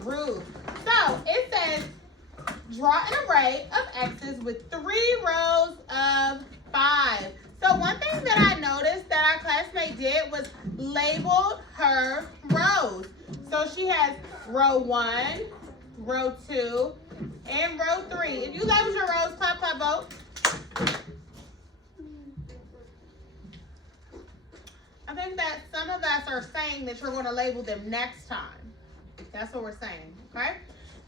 group. So it says, draw an array of X's with 3 rows of 5. So one thing that I noticed that our classmate did was labeled her rows. So she has row 1, row 2, and row 3. If you labeled your rows, clap, clap, vote. I think that some of us are saying that you're going to label them next time. That's what we're saying, okay?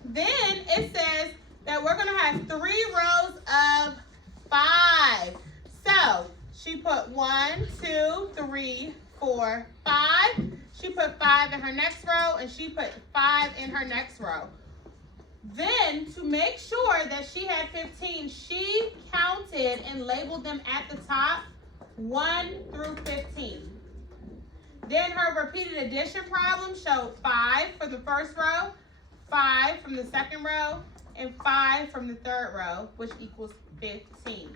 Then it says that we're going to have 3 rows of 5. So she put 1, 2, 3, 4, 5. She put 5 in her next row, and she put 5 in her next row. Then, to make sure that she had 15, she counted and labeled them at the top, 1 through 15. Then her repeated addition problem showed 5 for the first row, 5 from the second row, and 5 from the third row, which equals 15.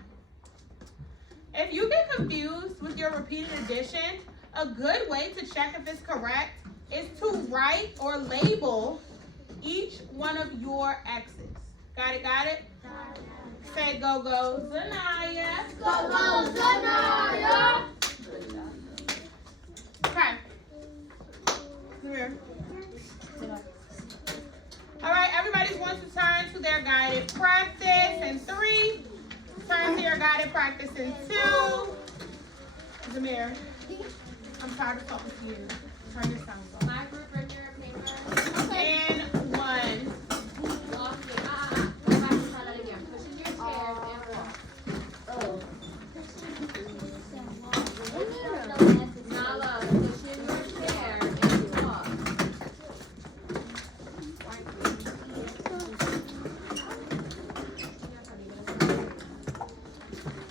If you get confused with your repeated addition, a good way to check if it's correct is to write or label each one of your X's. Got it, got it? Got it. Say go, go, Zanaya. Go, go, Zanaya. Okay. Come here. All right, everybody's going to turn to their guided practice in 3. Turn to your guided practice in 2. Zamir, I'm tired of talking to you. Turn your sounds off. My group, bring your paper. And 1. Walking. Go back and try that again. Pushing your chairs and walk. Nala, push in your chair and walk.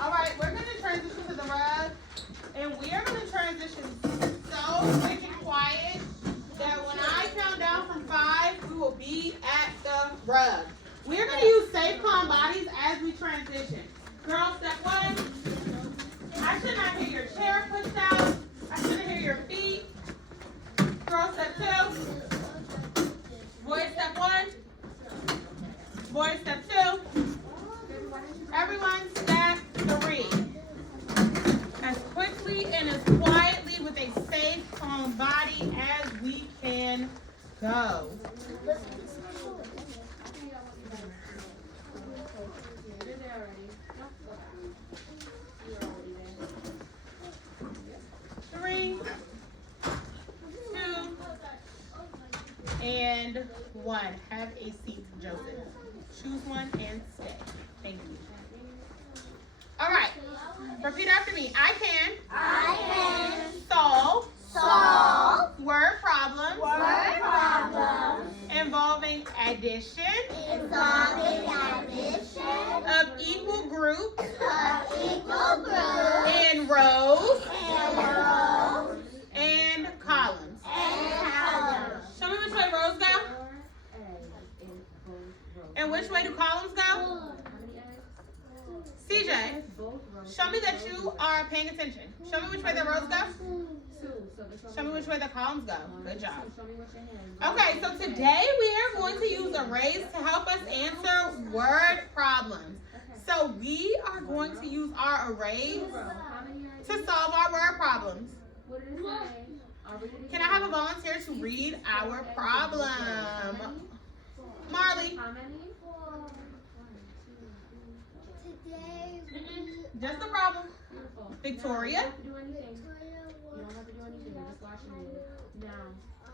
All right, we're going to transition to the rug. And we are going to transition so quick and quiet that when I count down from 5, we will be at the rug. We're going to use safe, calm bodies as we transition. Girl, step 1. I should not hear your chair pushed out. I shouldn't hear your feet. Girl, step 2. Boy, step 1. Boy, step 2. Everyone, step 3. As quickly and as quietly with a safe, calm body as we can go. 3, 2, and 1. Have a seat, Joseph. Choose one and stay. Thank you. All right. Repeat after me. I can solve word problems involving addition of equal groups in rows and columns. Show me which way rows go. And which way do columns go? CJ, show me that you are paying attention. Show me which way the rows go. Show me which way the columns go. Good job. Okay, so today we are going to use arrays to help us answer word problems. So we are going to use our arrays to solve our word problems. Can I have a volunteer to read our problem? Marley. Just the problem. Victoria.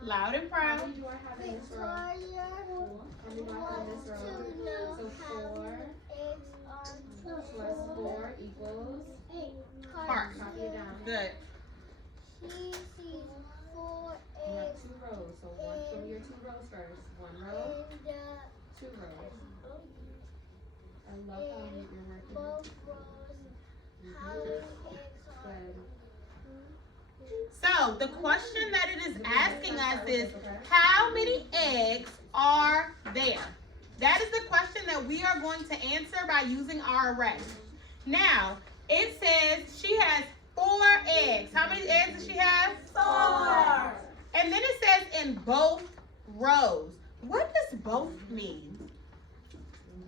Loud and proud. Victoria wants to know how many eggs are 4 equals Heart. Good. She sees 4 You have eggs 2 rows, so show me your 2 rows first. 1 row, in 2 rows. I love how neat you're working. both rows. How many eggs are Good. So the question that it is asking us is, how many eggs are there? That is the question that we are going to answer by using our array. Now, it says she has 4 eggs. How many eggs does she have? 4. And then it says in both rows. What does both mean?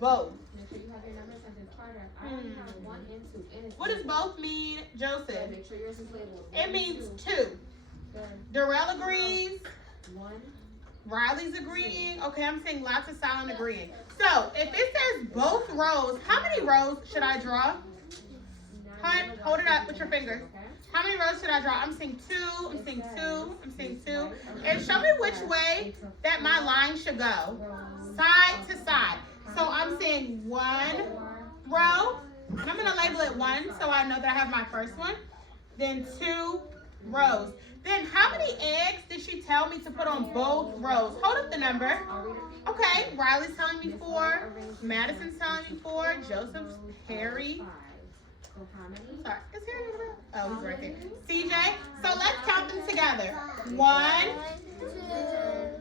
Both. Make sure you have your number sentence card up. I only have 1 and 2. And it's What does labeled. both mean, Yeah, Joseph? make sure yours is labeled. It 1, means 2. 2. Good. Darrell agrees. 1. Riley's agreeing. Okay, I'm seeing lots of silent agreeing. So, if it says both rows, how many rows should I draw? Hun, hold it up with your fingers. Okay. How many rows should I draw? I'm seeing 2. I'm seeing 2. I'm seeing 2. And show me which way that my line should go. Side to side. So I'm seeing 1 row. And I'm going to label it 1 so I know that I have my first one. Then 2 rows. Then how many eggs did she tell me to put on both rows? Hold up the number. Okay, Riley's telling me 4. Madison's telling me 4. Joseph's, Harry. So how many? Sorry, is Harry over there? Oh, he's right there. CJ. So let's count them together. 1. 2,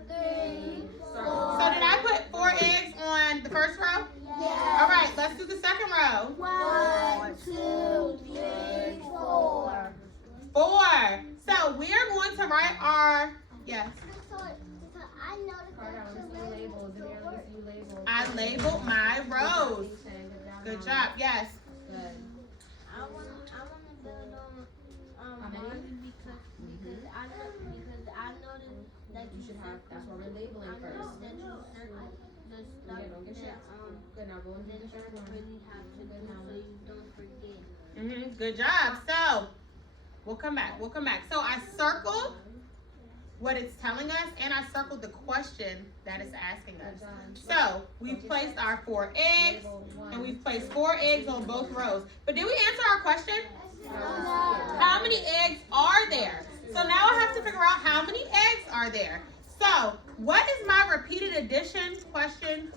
3, 4. So did I put 4 eggs on the first row? Yes. All right, let's do the second row. 1, 2, 3, 4. 4. So we are going to write our, yes. So I know the Card out. Let me see you labels. If you're looking, see you labels. I labeled my rows. Good Mom. job, yes. Good. I want to build on How many? one because I noticed that You should have. That's what we're labeling I first. noticed that you circle the stuff Yeah, don't get that shit. Good. Now go into that the you third one. really have to do so you don't forget. Good job. So we'll come back. We'll come back. So I circled what it's telling us, and I circled the question that it's asking us. So we've placed our 4 eggs, and we've placed 4 eggs on both rows. But did we answer our question? How many eggs are there? So now I have to figure out how many eggs are there. So what is my repeated addition question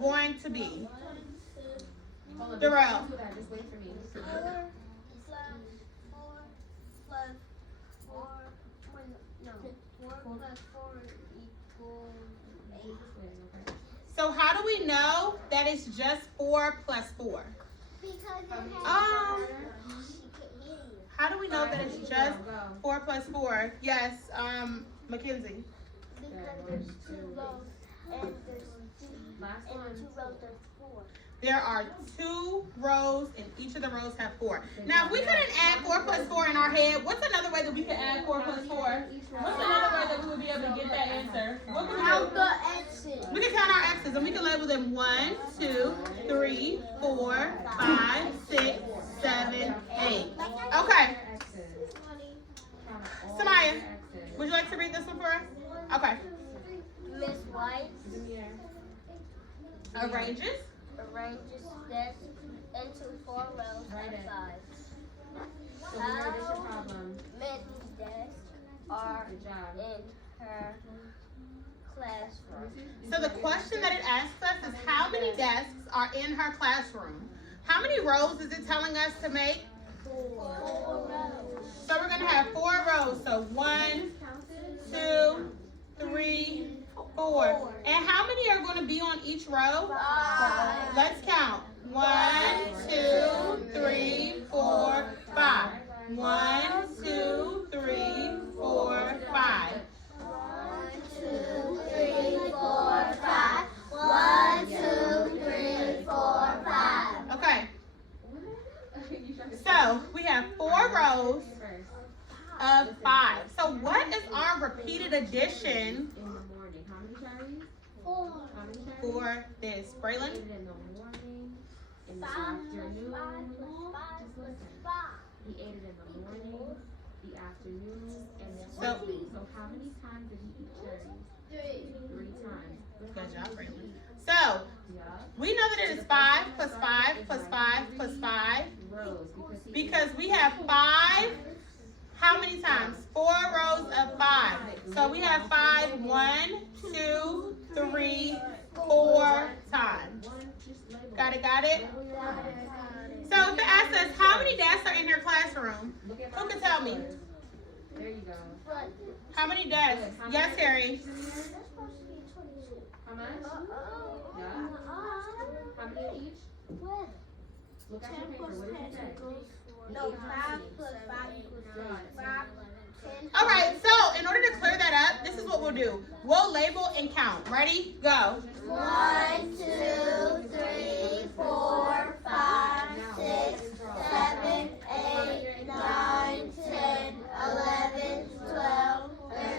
going to be? Hold on, Darrell. don't do that. Just wait for me. 4 plus 4 plus 4 equals 8. So how do we know that it's just 4 plus 4? Because it has How do we know that it's just 4 plus 4? Yes, Mackenzie. because there's 2 rows and there's 2 Last and one. 2 rows there's 4. There are 2 rows, and each of the rows have 4. Now, if we couldn't add 4 plus 4 in our head, what's another way that we can add 4 plus 4? What's another way that we would be able to get that answer? What can we Count do? the X's. We can count our X's, and we can label them 1, 2, 3, 4, 5, 6, 7, 8. Okay, Samaya, would you like to read this one for us? Okay. Miss White Arranges. arranges desks into 4 rows Write of it. 5. So we know this your problem. Many desks are Good job. in her classroom. So the question that it asks us is how many desks are in her classroom? How many rows is it telling us to make? 4 rows. So we're gonna have 4 rows. So 1, 2, 3, 4. And how many are gonna be on each row? 5. Let's count. 1, 2, 3, 4, 5. 1, 2, 3, 4, 5. 1, 2, 3, 4, 5. 1, 2, 3, 4, 5. Okay. So we have 4 rows of 5. So what is our repeated addition In the morning. How many cherries? 4. How many cherries? for this? Braylon? Ate it in the morning. In the 5 afternoon. plus 5 plus 5 Just plus listen. 5. He ate it in the morning, the afternoon, and the So- evening. So how many times did he eat cherries? 3 times. But Good how job, many Braylon. did he eat? So Yeah. we know that it is 5 plus 5 plus 5 plus 5 Rows because we have 5. How many times? 4 rows of 5. So we have 5, 1, 2, 3, 4 times. Got it, got it? So if it asks us how many desks are in your classroom, who can tell me? There you go. But How many desks? Yes, Harry. that's supposed to be 22. How much? Yeah. How many of each? What? Look at your paper. What did you say? No, 5 plus 5 equals 6. 5, 10. All right, so in order to clear that up, this is what we'll do. We'll label and count. Ready? Go. 1, 2, 3, 4, 5, 6, 7, 8, 9, 10, 11, 12,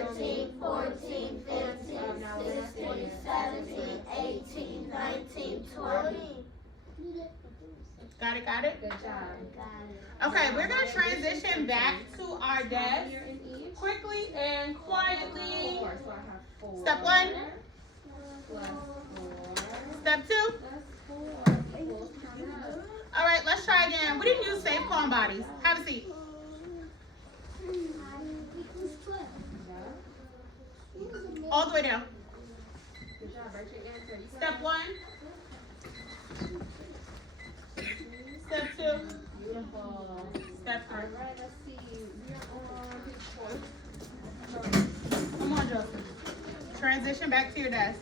13, 14, 15, 16, 17, 18, 19, 20. Got it, got it? Good job. Okay, we're going to transition back to our desk quickly and quietly. 4. So I have 4. Step 1. Plus 4. Step 2. Plus 4 equals count it up. All right, let's try again. We didn't use safe calm bodies. Have a seat. All the way down. Good job. Write your answer. You got Step 1. Step 2. Beautiful. Step 3. All right, let's see. We are on page 4. Come on, Joseph. Transition back to your desk.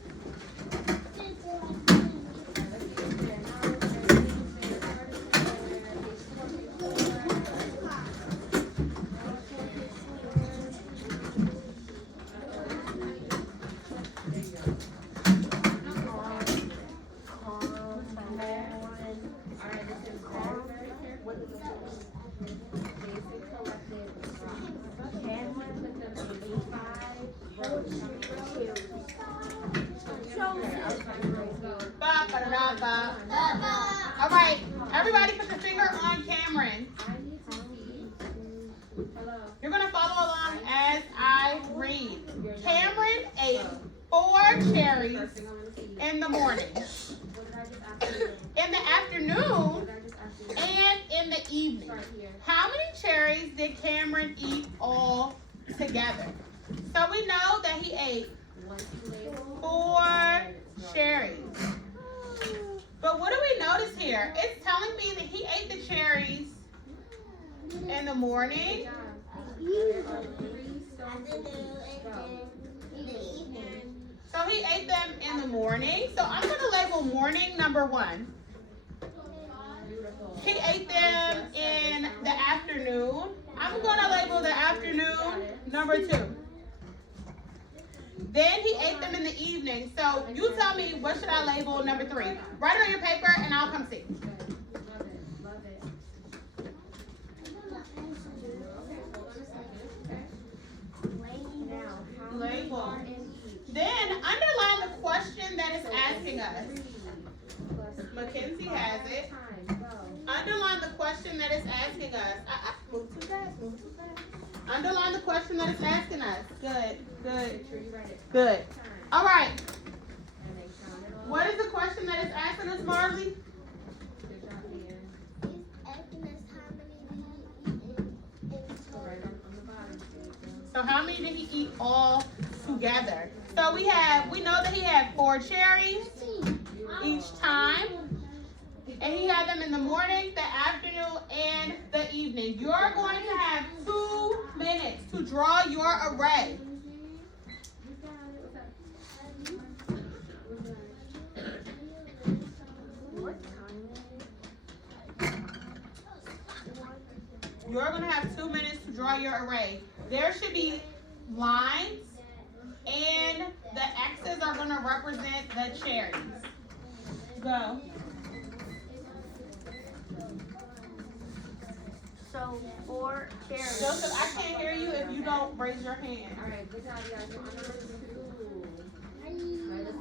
Ba-ba-da-da-ba. All right, everybody put your finger on Cameron. You're going to follow along as I read. Cameron ate 4 cherries in the morning, in the afternoon, and in the evening. How many cherries did Cameron eat all together? So we know that he ate 4 cherries. But what do we notice here? It's telling me that he ate the cherries in the morning, so he ate them in the morning. So I'm going to label morning number 1. He ate them in the afternoon. I'm going to label the afternoon number 2. Then he ate them in the evening. So you tell me, what should I label number 3? Write it on your paper and I'll come see. Label. Then underline the question that it's asking us. Mackenzie has it. Underline the question that it's asking us. Move too fast, move too fast. Underline the question that it's asking us. Good, good, good. All right. What is the question that it's asking us, Marley? So how many did he eat all together? So we know that he had 4 cherries each time. And he had them in the morning, the afternoon, and the evening. You're going to have 2 minutes to draw your array. You're going to have 2 minutes to draw your array. There should be lines, and the X's are going to represent the cherries. Go. So 4 cherries. Joseph, I can't hear you if you don't raise your hand. All right, good job, you guys. We're on number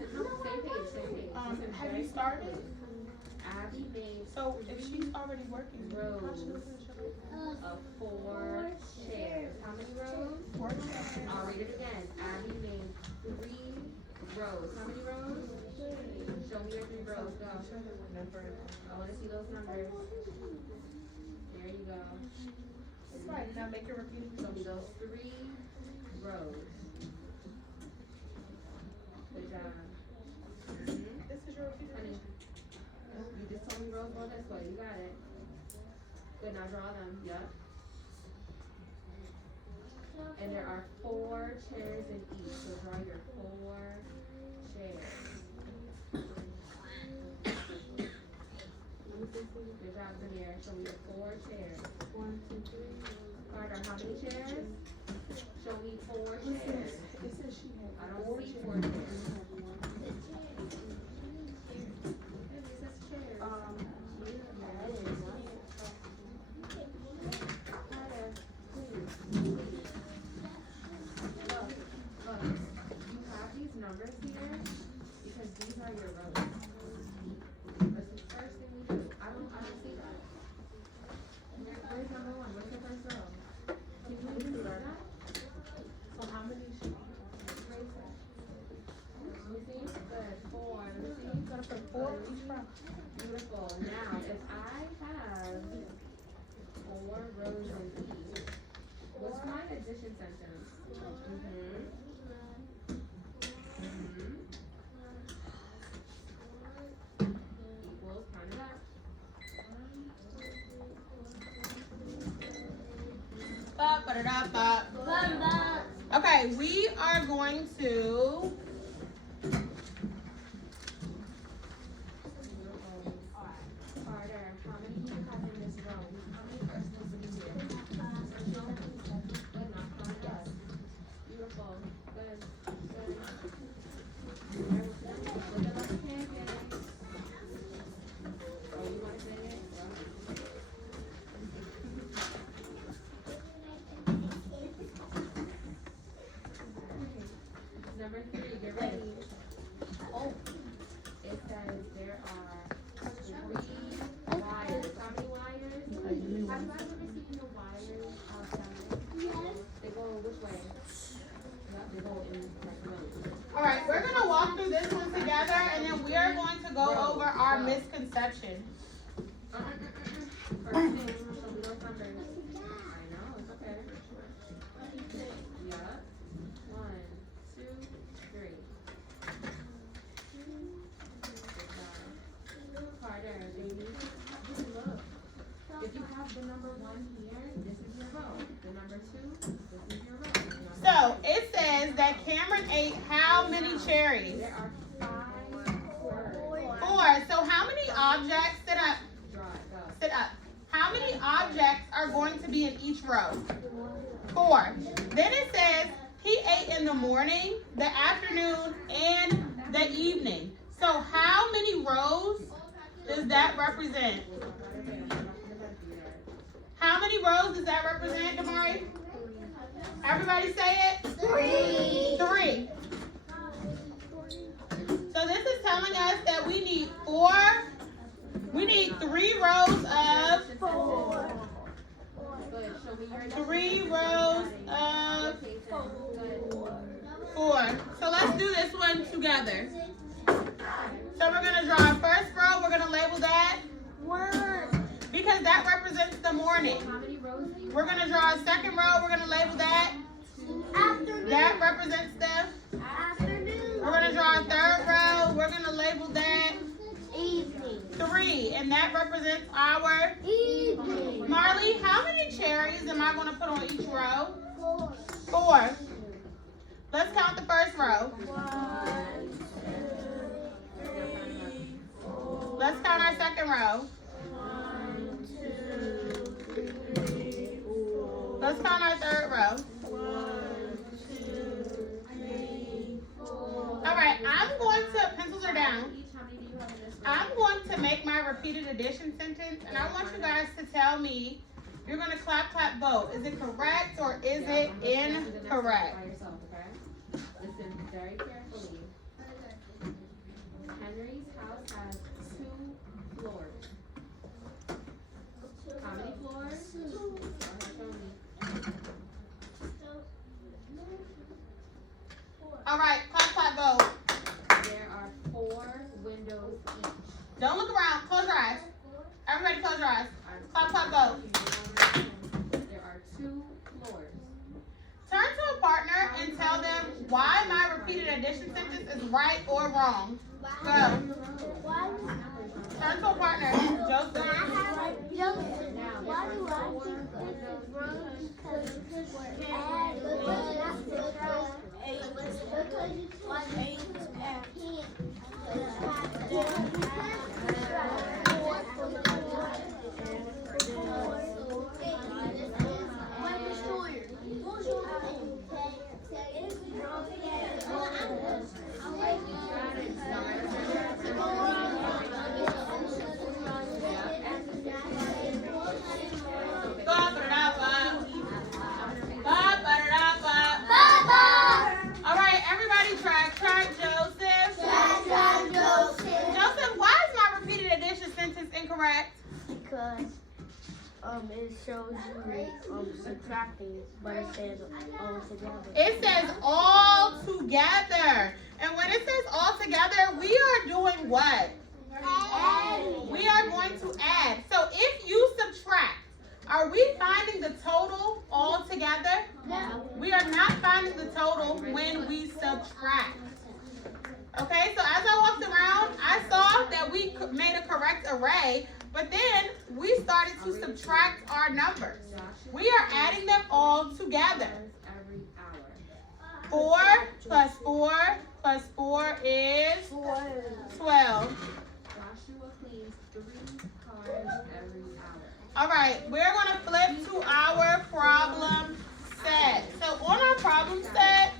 2. All right, listen, same page. Have you started? Abby made So if she's already working, rows how should we of 4 chairs. How many rows? 4 cherries. I'll read it again. Abby made 3 rows. How many rows? Show me your 3 rows. Go. I want to see those numbers. There you go. That's right. Now make it repeat. Show me those 3 rows. Good job. This is your repeat. Honey, you just told me rows go this way. You got it. Good, now draw them. Yup. And there are 4 chairs in each. So draw your 4 chairs. Good job, Zamir. Show me your 4 chairs. 1, 2, 3. Carter, how many chairs? Show me 4 chairs. It says she had numbers here because these are your rows. That's the first thing we do. I don't see that. Where's number one? What's the first row? Can you even see that? So how many should Erase it. Let me see. Good. 4. Let me see. Gotta put 4 each row. Beautiful. Now, if I have 4 rows in each, what's my addition sentence? Equals kind of that. Ba, ba, da, da, ba. Okay, we are going to Carter, how many do you have in this row? How many personal cities here? Good, not counting us. Beautiful. Good. Good. Look at the pancakes. Oh, you want to say it? Number 3, get ready. Oh, it says there are 3 wires. How many wires? Have you guys ever seen the wires outside? They go which way? Yep, they go in like rows. all right, we're gonna walk through this one together and then we are going to go over our misconceptions. First thing, show me those numbers. I know, it's okay. Yep. 1, 2, 3. Carter, baby. Look. If you have the number 1 here, this is your row. The number 2, this is your row. So it says that Cameron ate how many cherries? There are 5 words. 4. So how many objects, sit up, Draw it, go. sit up. How many objects are going to be in each row? 4. Then it says he ate in the morning, the afternoon, and the evening. So how many rows does that represent? How many rows does that represent, Damari? Everybody say it? 3. So this is telling us that we need 3 rows of, Good. Show me your 3 rows of 4. So let's do this one together. So we're gonna draw our first row, we're gonna label that 1, because that represents the morning. How many rows do you We're gonna draw a second row, we're gonna label that, that represents the, we're gonna draw a third row, we're gonna label that 3, and that represents our Marley. How many cherries am I gonna put on each row? 4. Let's count the first row. Let's count our second row. Let's count our third row. All right, I'm going to, pencils are down. How many do you have in this row? I'm going to make my repeated addition sentence, and I want you guys to tell me, you're going to clap, clap, vote. Is it correct or is it incorrect? By yourself, okay? Listen very carefully. Henry's house has 2 floors. How many floors? Go ahead, show me. All right, clap, clap, vote. There are 4 windows each. Don't look around. Close your eyes. Everybody close your eyes. Clap, clap, vote. There are 2 floors. Turn to a partner and tell them why my repeated addition sentence is right or wrong. Go. Turn to a partner. Joseph. Why do I think this is wrong? Because All right, everybody track. it shows you subtracting, but it says all together. It says all together. And when it says all together, we are doing what? We are going to add. So if you subtract, are we finding the total all together? No. We are not finding the total when we subtract. Okay, so as I walked around, I saw that we made a correct array, but then we started to subtract our numbers. We are adding them all together. 4 plus 4 plus 4 is 12. Joshua cleans 3 cars every hour. All right, we're going to flip to our problem set. So on our problem set,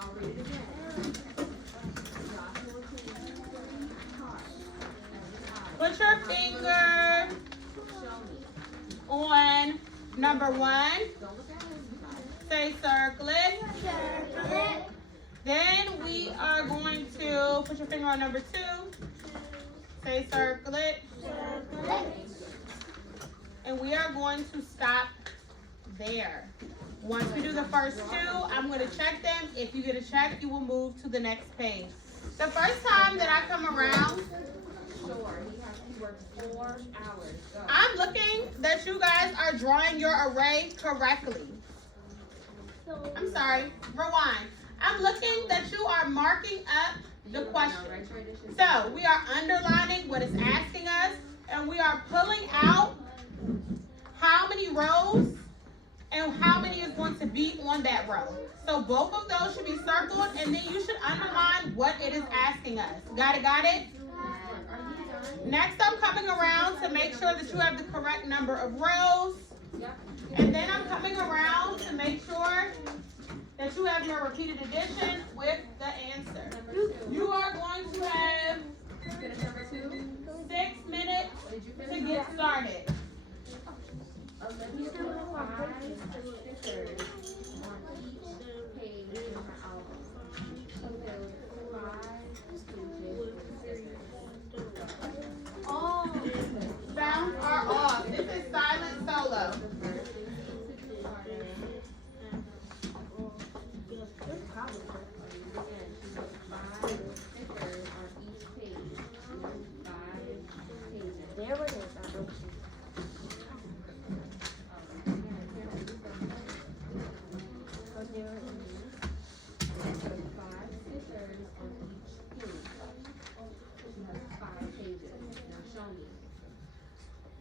I'll read it again. Joshua cleans 3 cars every hour. put your finger Show me. on number 1. Don't look at him. Say circle it. Circle it. Then we are going to put your finger on number 2. Say circle it. Circle it. And we are going to stop there. Once we do the first 2, I'm going to check them. If you get a check, you will move to the next page. The first time that I come around, Sure, he works 4 hours. Go. I'm looking that you guys are drawing your array correctly. I'm sorry, rewind. I'm looking that you are marking up the question. So we are underlining what it's asking us, and we are pulling out how many rows and how many is going to be on that row. So both of those should be circled, and then you should underline what it is asking us. Got it, got it? Next, I'm coming around to make sure that you have the correct number of rows. And then I'm coming around to make sure that you have your repeated addition with the answer. You are going to have 6 minutes to get started. Olivia put 5 stickers on each page in her album. She filled 5 pages with stickers. Oh. Sounds are off. This is silent solo.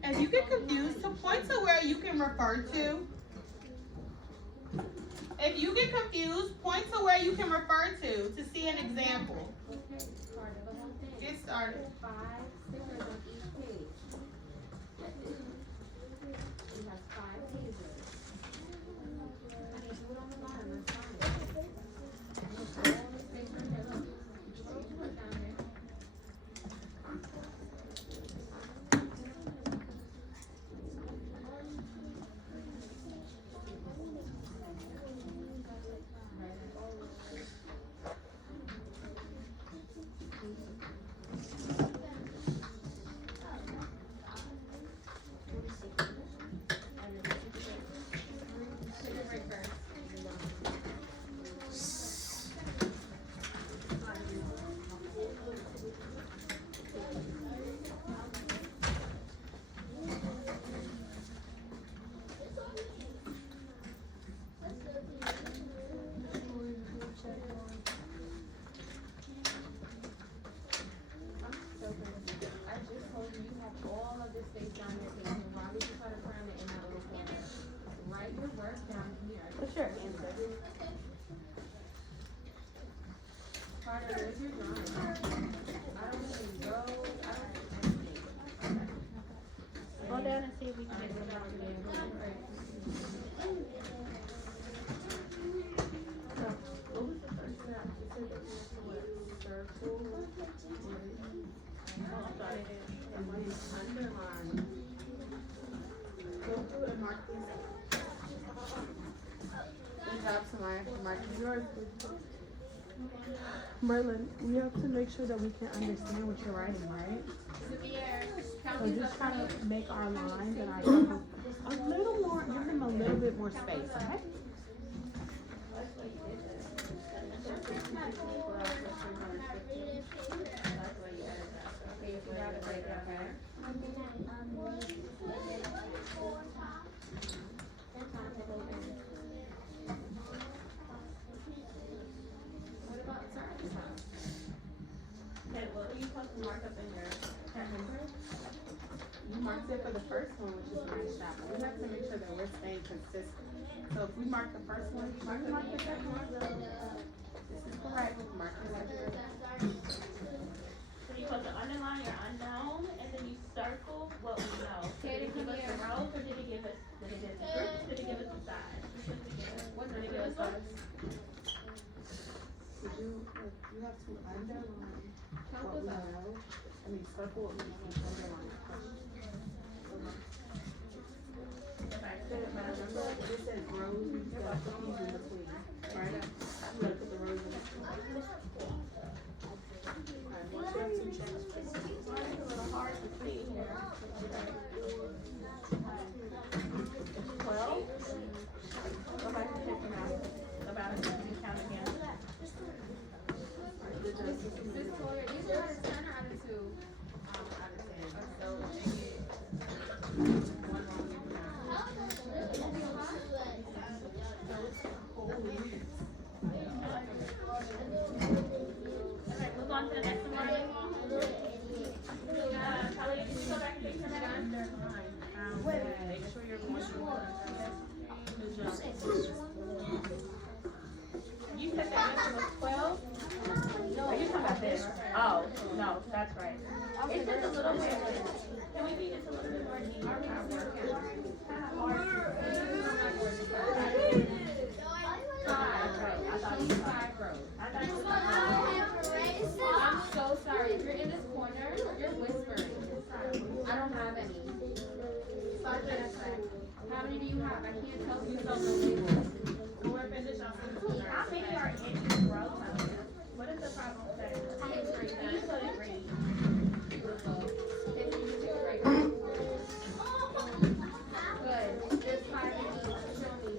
If you get confused, to point to where you can refer to. If you get confused, point to where you can refer to see an example. Get started. 5 stickers on each page. We have 5 pages. Honey, do it on the bottom. That's fine. All the space right there. Look. Just put it down there. Go down and see if we can make it out. Good job, Samara. Mark yours. Merlin, we have to make sure that we can understand what you're writing, right? So just try to make our lines and our circles a little more, give them a little bit more space, okay? Okay, what are you supposed to mark up in your calendar? You marked it for the first one, which is my shot. We have to make sure that we're staying consistent. So if we mark the first one, you mark the second one. This is correct. Mark the second one. So you put the underline your unknown, and then you circle what we know. So did it give us the rows, or did it give us the groups? Did it give us the size? What did it give us? You have to underline what we know. I mean, circle what we know and underline the question. Remember, this says rows, you just gotta put these in between, right? You gotta put the rows in between. Alright, once you have two checks, It's a little hard to see here. 12. Go back to 50 now. Go back and count again. Is this Toya? These are out of 10 or out of 2? out of 10. So they One wrong, you pronounce. Alright, move on to the next one. Kelly, can you go back and fix that? Underline. Make sure you're going to good job. You said that answer was 12? Are you talking about this? Oh, no, that's right. It's just a little bit. Can we be just a little bit more neat? Our work is kind of hard. I thought you 5 rows. I thought you was 5 rows. I'm so sorry. If you're in this corner, you're whispering. I don't have any. How many do you have? I can't tell you so When we're finished, I'll send it to her. How many are in this row? What is the problem with that? You put it green. Good. There's 5 in each. Show me.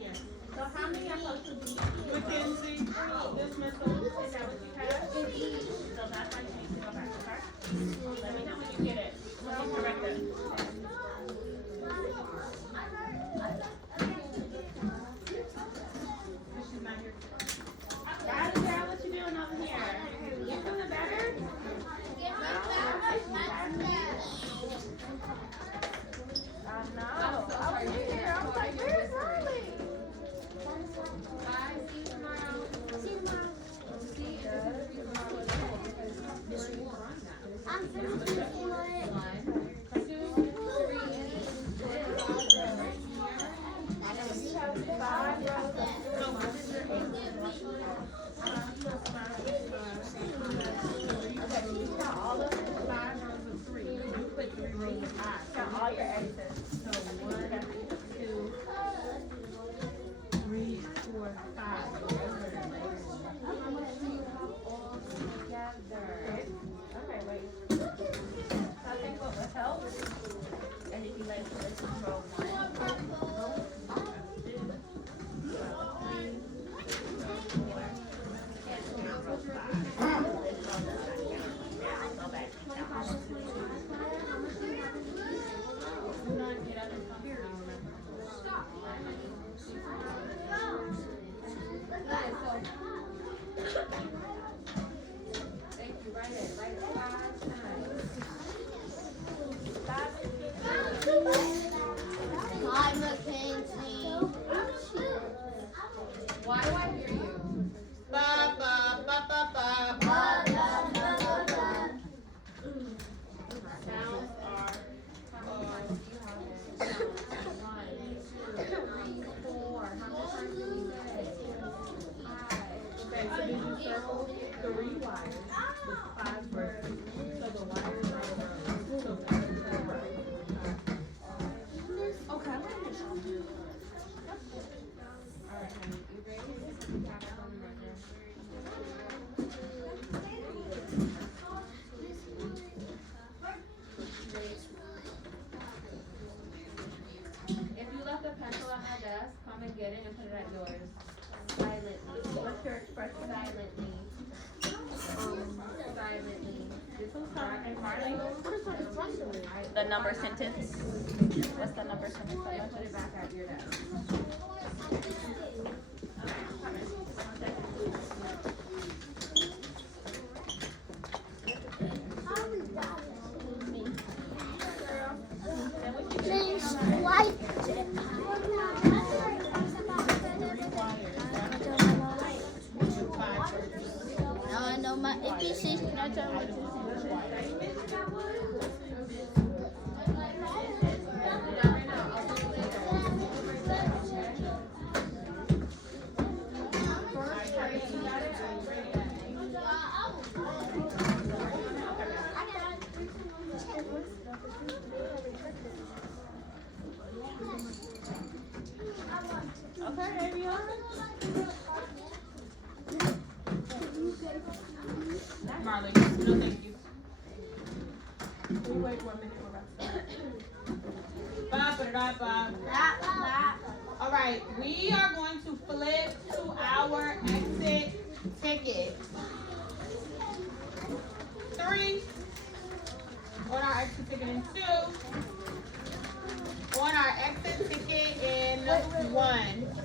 Yes. So how many are supposed to be? Mackenzie, dismissal. Is that what you have? So that's why you need to go back, okay? Let me know when you get it. Let me correct it. She's not here. Guys, girl, what you doing over here? You feeling better? I know. I'm so sorry. I was in here. I was like, where's Riley? Bye. See you tomorrow. See you tomorrow. See you tomorrow. I'm finishing it. 1, 2, 3, 5 rows of All of the 5 rows of 3. You put 3 rows of 5. count all your X's. So 1, 2, 3, 4, 5. How much do you have all together? Okay, wait. So I think what would help, and if you like to listen to row 1, 2, 3, 4, and row 5. Go back and count. Do not get up and come here. thank you. Write it. Write it 5 times. 5 and 15. to express silently. Silently. The number sentence. What's the number sentence? Put it back at your desk. Now I know my ABC. Okay, Avion. Marley, no thank you. Can we wait 1 minute? We're about to start. All right, we are going to flip to our exit ticket. 3 on our exit ticket in 2. On our exit ticket in 1.